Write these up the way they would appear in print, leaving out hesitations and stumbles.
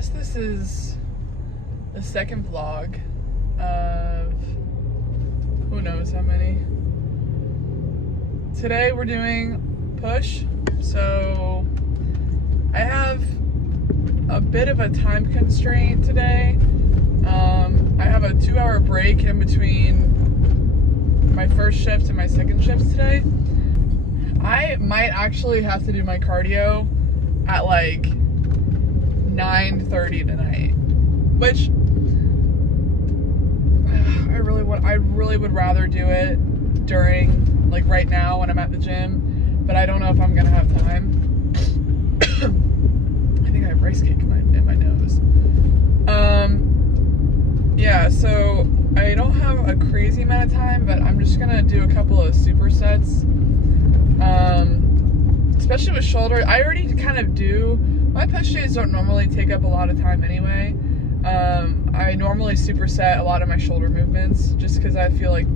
guess this is the second vlog of who knows how many. Today we're doing push, so I have a bit of a time constraint today. I have a 2-hour break in between my first shift and my second shift today. I might actually have to do my cardio at like 9:30 tonight, which I really would rather do it during, like, right now when I'm at the gym, but I don't know if I'm gonna have time. I think I have rice cake in my nose. Yeah, so I don't have a crazy amount of time, but I'm just gonna do a couple of supersets. Especially with shoulder, I already kind of do. My push days don't normally take up a lot of time anyway. I normally superset a lot of my shoulder movements just because I feel like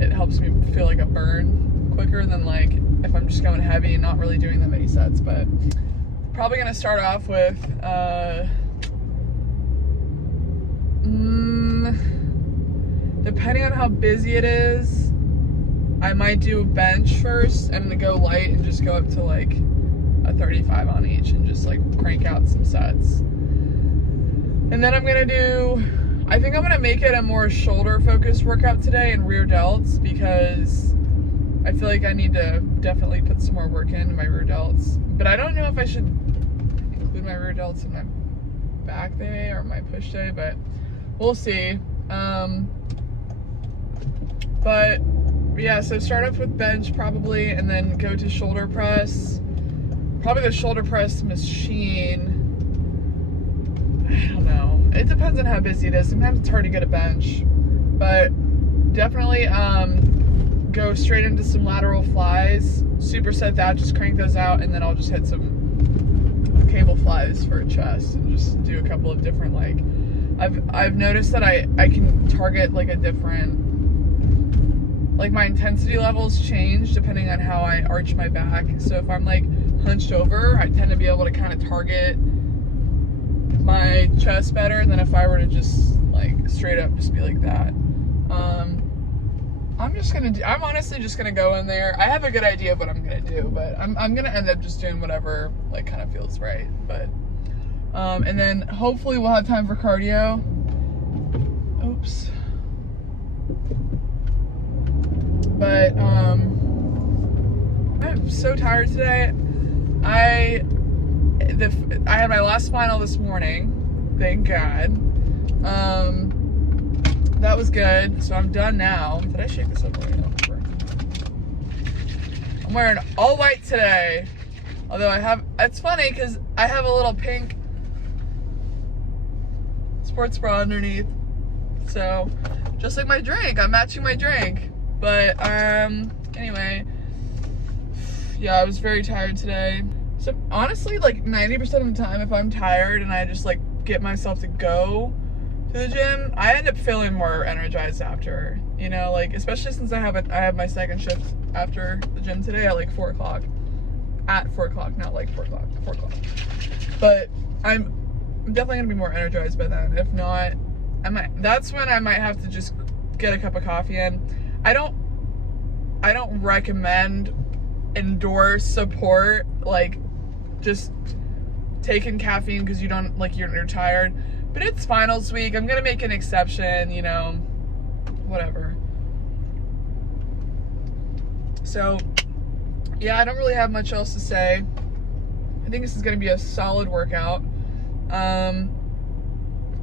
it helps me feel like a burn quicker than like if I'm just going heavy and not really doing that many sets. But probably gonna start off with depending on how busy it is, I might do bench first and then go light and just go up to like a 35 on each and just like crank out some sets. And then I think I'm gonna make it a more shoulder focused workout today and rear delts, because I feel like I need to definitely put some more work into my rear delts. But I don't know if I should include my rear delts in my back day or my push day, but we'll see. But yeah, so start off with bench probably, and then go to shoulder press. Probably the shoulder press machine. I don't know. It depends on how busy it is. Sometimes it's hard to get a bench, but definitely go straight into some lateral flies. Superset that, just crank those out, and then I'll just hit some cable flies for chest and just do a couple of different, like, I've noticed that I can target like a different, like, my intensity levels change depending on how I arch my back. So if I'm like hunched over, I tend to be able to kind of target my chest better than if I were to just like straight up just be like that. I'm honestly just gonna go in there. I have a good idea of what I'm gonna do, but I'm gonna end up just doing whatever like kind of feels right. But and then hopefully we'll have time for cardio. Oops. But I'm so tired today. I had my last final this morning, thank God. That was good, so I'm done now. Did I shake this up already? I'm wearing all white today, although it's funny because I have a little pink sports bra underneath, so just like my drink, I'm matching my drink. But anyway, yeah, I was very tired today. So honestly, like 90% of the time, if I'm tired and I just like get myself to go to the gym, I end up feeling more energized after, you know, like, especially since I have my second shift after the gym today at like 4 o'clock. At 4 o'clock, not like 4 o'clock, 4 o'clock. But I'm definitely gonna be more energized by then. If not, that's when I might have to just get a cup of coffee in. I don't recommend, endorse, support like just taking caffeine because you don't like you're tired, but it's finals week. I'm gonna make an exception, you know, whatever. So yeah, I don't really have much else to say. I think this is gonna be a solid workout. I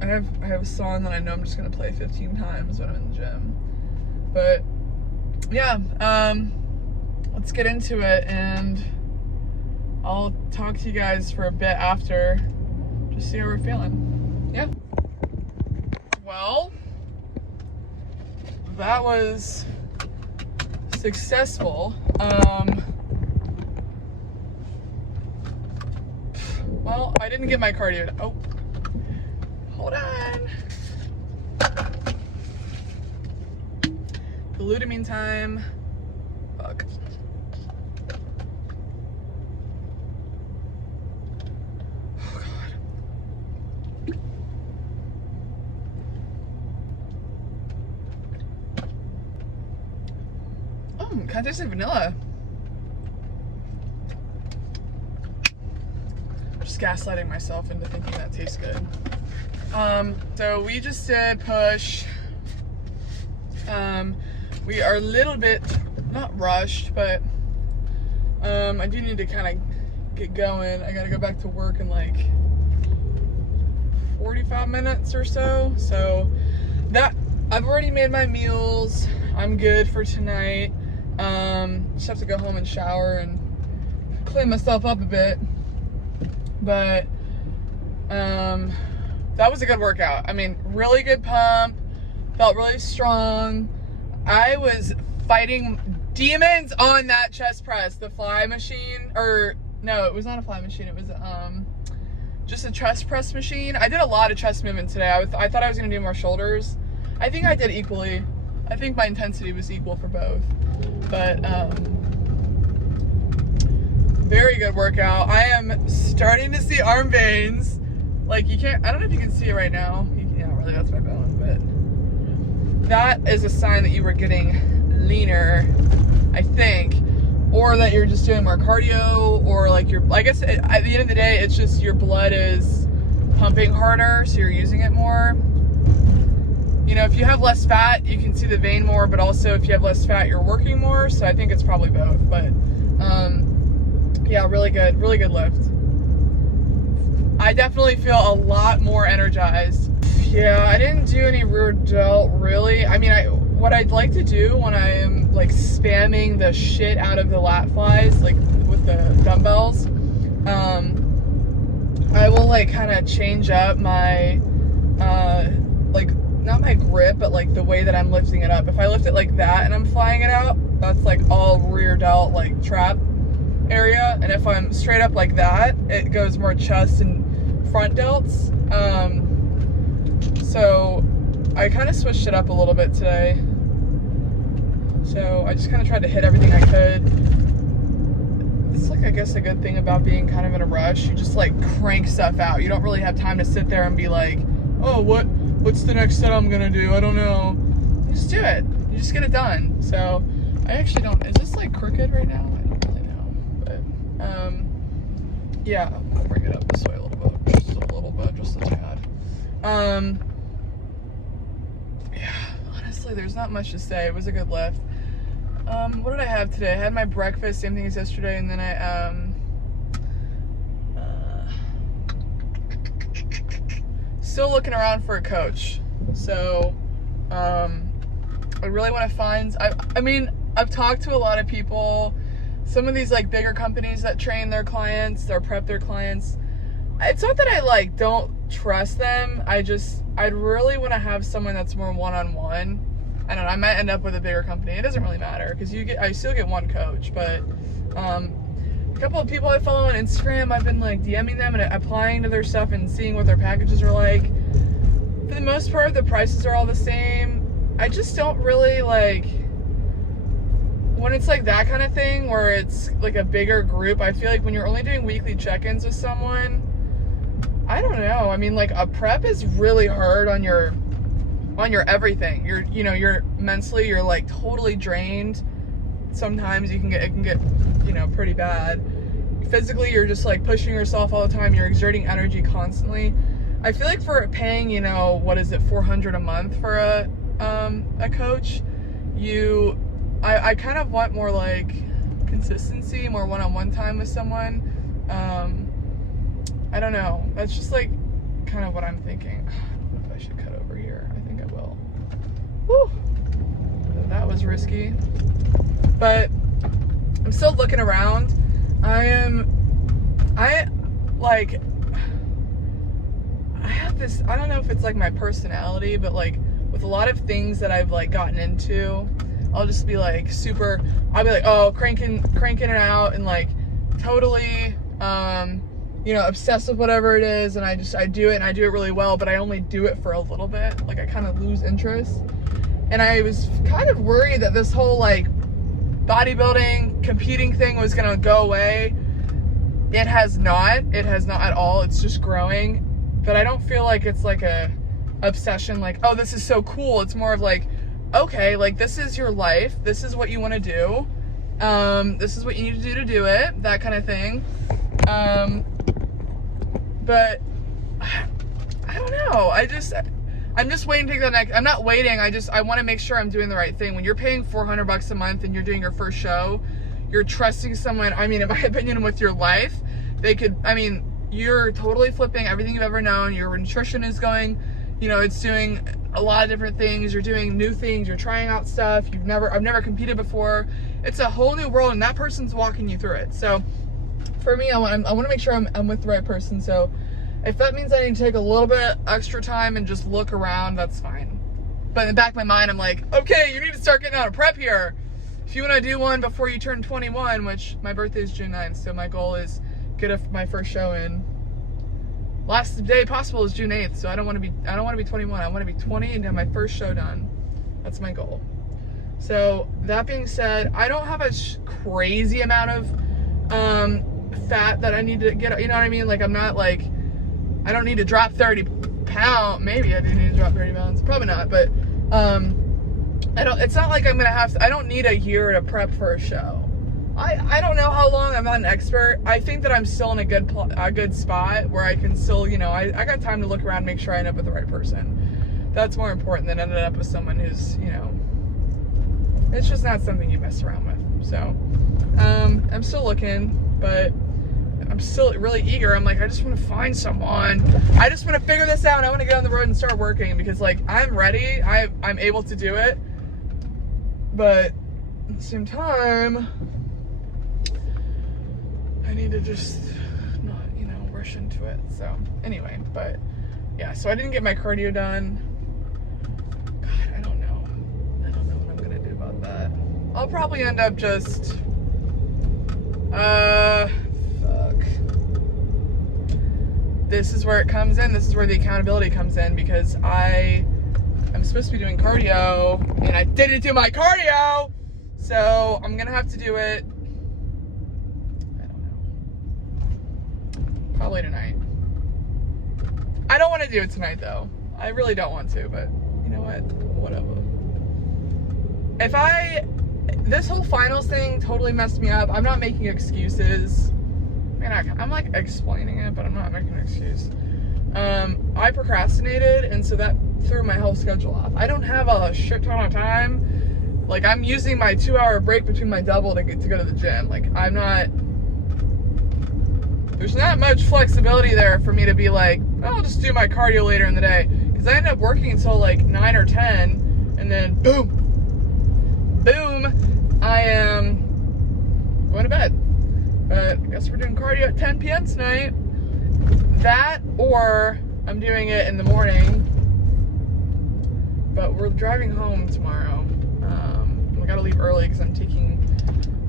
have a song that I know I'm just gonna play 15 times when I'm in the gym. But yeah, let's get into it, and I'll talk to you guys for a bit after, just see how we're feeling. Yeah. Well, that was successful. Well, I didn't get my cardio. Oh, hold on. Glutamine time. Fuck. Oh God. Kind of tastes like vanilla. Just gaslighting myself into thinking that tastes good. So we just did push. We are a little bit, not rushed, but I do need to kind of get going. I gotta go back to work in like 45 minutes or so. So that, I've already made my meals. I'm good for tonight. Just have to go home and shower and clean myself up a bit. But that was a good workout. I mean, really good pump. Felt really strong. I was fighting demons on that chest press. The fly machine, or no, it was not a fly machine. It was just a chest press machine. I did a lot of chest movement today. I thought I was gonna do more shoulders. I think I did equally. I think my intensity was equal for both. But very good workout. I am starting to see arm veins. Like you can't, I don't know if you can see it right now. Yeah, really, that's my bone, but that is a sign that you were getting leaner, I think, or that you're just doing more cardio, or like I guess at the end of the day, it's just your blood is pumping harder, so you're using it more. You know, if you have less fat, you can see the vein more, but also if you have less fat, you're working more. So I think it's probably both, but yeah, really good lift. I definitely feel a lot more energized. Yeah, I didn't do any rear delt really. I mean, what I'd like to do when I am like spamming the shit out of the lat flies, like with the dumbbells, I will like kind of change up my, like not my grip, but like the way that I'm lifting it up. If I lift it like that and I'm flying it out, that's like all rear delt, like trap area. And if I'm straight up like that, it goes more chest and front delts. So I kind of switched it up a little bit today. So I just kind of tried to hit everything I could. It's like, I guess a good thing about being kind of in a rush, you just like crank stuff out. You don't really have time to sit there and be like, oh, what's the next set I'm gonna do? I don't know. You just do it. You just get it done. So I actually don't, is this like crooked right now? I don't really know. But yeah, I'm gonna bring it up this way a little bit, just a tad. Yeah, honestly, there's not much to say. It was a good lift. What did I have today? I had my breakfast, same thing as yesterday, and then I still looking around for a coach. So I really want to find, I mean, I've talked to a lot of people, some of these like bigger companies that train their clients or prep their clients. It's not that I like don't trust them. I'd really want to have someone that's more one-on-one. I don't know, I might end up with a bigger company. It doesn't really matter because I still get one coach, but a couple of people I follow on Instagram, I've been like DMing them and applying to their stuff and seeing what their packages are like. For the most part, the prices are all the same. I just don't really like, when it's like that kind of thing where it's like a bigger group, I feel like when you're only doing weekly check-ins with someone, I don't know. I mean, like a prep is really hard on your everything. You're mentally, you're like totally drained. Sometimes it can get, pretty bad. Physically, you're just like pushing yourself all the time. You're exerting energy constantly. I feel like for paying, what is it, $400 a month for a coach, I kind of want more like consistency, more one-on-one time with someone. I don't know. That's just like kind of what I'm thinking. I don't know if I should cut over here. I think I will. Whew. That was risky. But I'm still looking around. I have this, I don't know if it's like my personality, but like with a lot of things that I've like gotten into, I'll just be like I'll be like, oh, cranking it out and like totally, obsessed with whatever it is. And I do it and I do it really well, but I only do it for a little bit. Like I kind of lose interest. And I was kind of worried that this whole like bodybuilding, competing thing was going to go away. It has not at all. It's just growing. But I don't feel like it's like a obsession, like, oh, this is so cool. It's more of like, okay, like this is your life. This is what you want to do. This is what you need to do it, that kind of thing. But I don't know. I'm just waiting to take the next. I'm not waiting. I want to make sure I'm doing the right thing. When you're paying $400 a month and you're doing your first show, you're trusting someone. I mean, in my opinion, with your life, you're totally flipping everything you've ever known. Your nutrition is going, it's doing a lot of different things. You're doing new things. You're trying out stuff. I've never competed before. It's a whole new world, and that person's walking you through it. So for me, I want to make sure I'm with the right person. So if that means I need to take a little bit extra time and just look around, that's fine. But in the back of my mind, I'm like, okay, you need to start getting out of prep here. If you want to do one before you turn 21, which my birthday is June 9th, so my goal is get my first show in. Last day possible is June 8th, so I don't want to be 21. I want to be 20 and have my first show done. That's my goal. So that being said, I don't have a crazy amount of fat that I need to get, you know what I mean? Like, I'm not like, I don't need to drop 30 pounds. Maybe I do need to drop 30 pounds. Probably not, but it's not like I'm gonna have to, I don't need a year to prep for a show. I don't know how long. I'm not an expert. I think that I'm still in a good spot where I can still, I got time to look around and make sure I end up with the right person. That's more important than ending up with someone who's, it's just not something you mess around with. So, I'm still looking, but I'm still really eager. I'm like, I just want to find someone. I just want to figure this out. I want to get on the road and start working because, like, I'm ready. I'm able to do it. But at the same time, I need to just not, rush into it. So anyway, but yeah, so I didn't get my cardio done. God, I don't know what I'm gonna do about that. I'll probably end up just, fuck. This is where it comes in. This is where the accountability comes in because I'm supposed to be doing cardio and I didn't do my cardio. So I'm gonna have to do it. Probably tonight. I don't want to do it tonight though. I really don't want to, but you know what? Whatever. This whole finals thing totally messed me up. I'm not making excuses. I'm like explaining it, but I'm not making an excuse. I procrastinated, and so that threw my whole schedule off. I don't have a shit ton of time. Like, I'm using my 2-hour break between my double to go to the gym. Like, there's not much flexibility there for me to be like, oh, I'll just do my cardio later in the day. Because I end up working until like 9 or 10, and then boom, I am going to bed. But I guess we're doing cardio at 10 p.m. tonight. That, or I'm doing it in the morning. But we're driving home tomorrow. We gotta leave early because I'm taking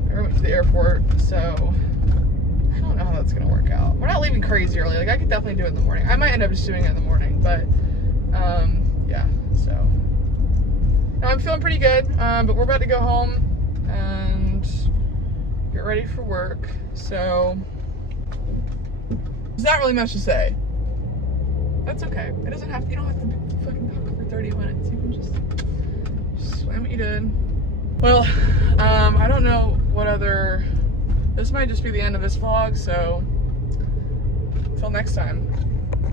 my roommate to the airport, so I don't know how that's gonna work out. We're not leaving crazy early. Like, I could definitely do it in the morning. I might end up just doing it in the morning, but yeah, so. No, I'm feeling pretty good, but we're about to go home and get ready for work, so there's not really much to say. That's okay. It doesn't have to, you don't have to fucking talk for 30 minutes. You can just explain what you did. Well, I don't know what other, this might just be the end of this vlog, so until next time.